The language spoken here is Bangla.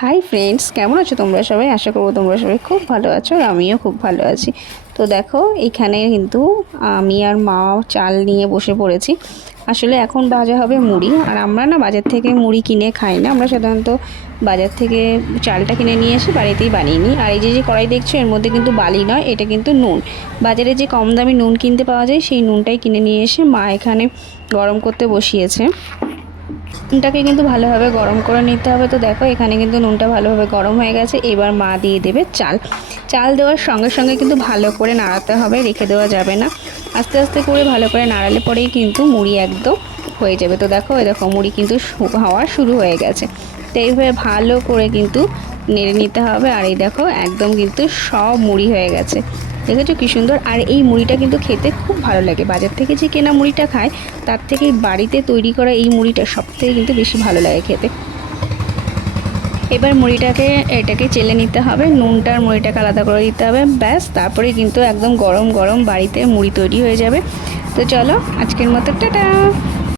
হাই ফ্রেন্ডস, কেমন আছো তোমরা সবাই? আশা করবো তোমরা সবাই খুব ভালো আছো আর আমিও খুব ভালো আছি। তো দেখো, এখানে কিন্তু আমি আর মা চাল নিয়ে বসে পড়েছি। আসলে এখন ভাজা হবে মুড়ি, আর আমরা না বাজার থেকে মুড়ি কিনে খাই না, আমরা সাধারণত বাজার থেকে চালটা কিনে নিয়ে এসে বাড়িতেই বানিয়ে নিই। আর এই যে যে কড়াই দেখছো, এর মধ্যে কিন্তু বালি নয়, এটা কিন্তু নুন। বাজারে যে কম দামি নুন কিনতে পাওয়া যায়, সেই নুনটাই কিনে নিয়ে এসে মা এখানে গরম করতে বসিয়েছে। নুনটাকে কিন্তু ভালোভাবে গরম করে নিতে হবে। তো দেখো, এখানে কিন্তু নুনটা ভালোভাবে গরম হয়ে গেছে। এবার মা দিয়ে দেবে চাল। চাল দেওয়ার সঙ্গে সঙ্গে কিন্তু ভালো করে নাড়াতে হবে, রেখে দেওয়া যাবে না। আস্তে আস্তে করে ভালো করে নাড়ালে পরেই কিন্তু মুড়ি একদম হয়ে যাবে। তো দেখো, এই দেখো মুড়ি কিন্তু হওয়া শুরু হয়ে গেছে। তো এইভাবে ভালো করে কিন্তু নেড়ে নিতে হবে। আর এই দেখো, একদম কিন্তু সব মুড়ি হয়ে গেছে। দেখেছো কি সুন্দর। আর এই মুড়িটা কিন্তু খেতে খুব ভালো লাগে। বাজার থেকে যে কেনা মুড়িটা খায়, তার থেকে বাড়িতে তৈরি করা এই মুড়িটা সবথেকে কিন্তু বেশি ভালো লাগে খেতে। এবার এটাকে চেলে নিতে হবে, নুনটার মুড়িটাকে আলাদা করে দিতে হবে, ব্যাস। তারপরে কিন্তু একদম গরম গরম বাড়িতে মুড়ি তৈরি হয়ে যাবে। তো চলো, আজকের মতো টাটা।